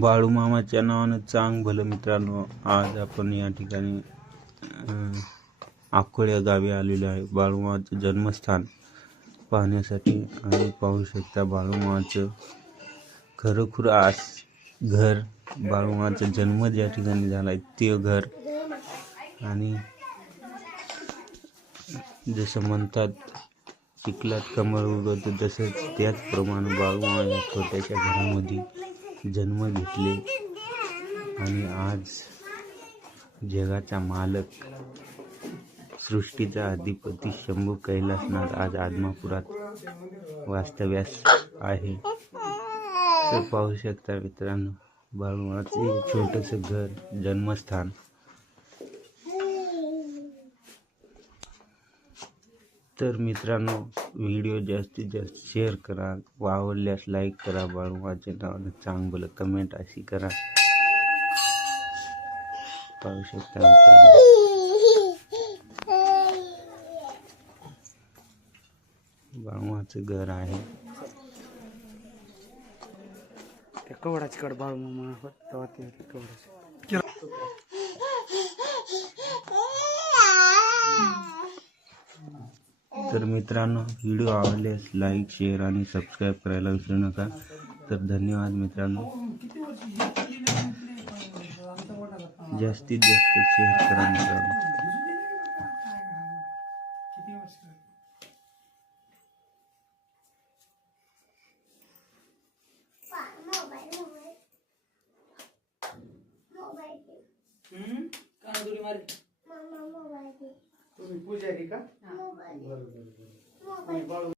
बाळूमामाच्या नावानं चांग भलं मित्रांनो, आज आपण या ठिकाणी अकोल्या गावी आलेलो आहे बाळूमामाचं जन्मस्थान पाहण्यासाठी. आणि पाहू शकता बाळूमामाचं खरोखर घर, बाळूमामाचा जन्म ज्या ठिकाणी झाला आहे ते घर. आणि जसं म्हणतात चिखलात कमळ उगवतं, तसंच त्याचप्रमाणे बाळूमामा या छोट्याशा घरामध्ये जन्म घेतले. आणि आज जगाचा मालक, सृष्टीचा अधिपती शंभू कैलासनाथ आज आदमापुरात वास्तव्यास आहे. तर पाहू शकता मित्रांनो बाळूमामाचे छोटंसं घर, जन्मस्थान. तर मित्रांनो व्हिडिओ जास्तीत जास्त शेअर करा, व आवडल्यास लाईक करा, बाळूमामाच्या नावानं चांगलं कमेंट अशी करा. पाहू शकता मित्रांनो बाळूमामाचं घर आहे. कवडाची कड बाळूमामा तेव्हा ते कवडाची. तर मित्रांनो व्हिडिओ आवडल्यास लाईक, शेअर आणि सबस्क्राईब करायला विसरू नका. तर धन्यवाद मित्रांनो, जास्तीत जास्त शेअर करा मित्रांनो. तुम्ही पूजा का?